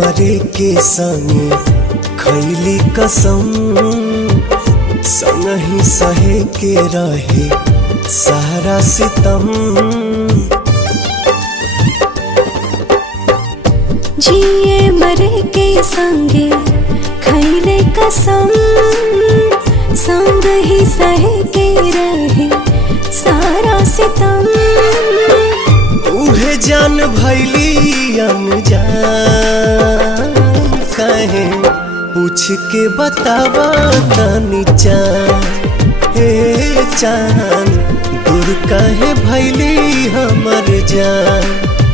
मरे के संगे खैली कसम, संगही सहे के रहे सारा सितम। जिए मरे के संगे खैले कसम, संग ही सहे के रहे सारा सितम। उहे जान भैली अनजान, काहे पूछ के बतावा तनी चान। हे चान दूर काहे भैली हमर जान।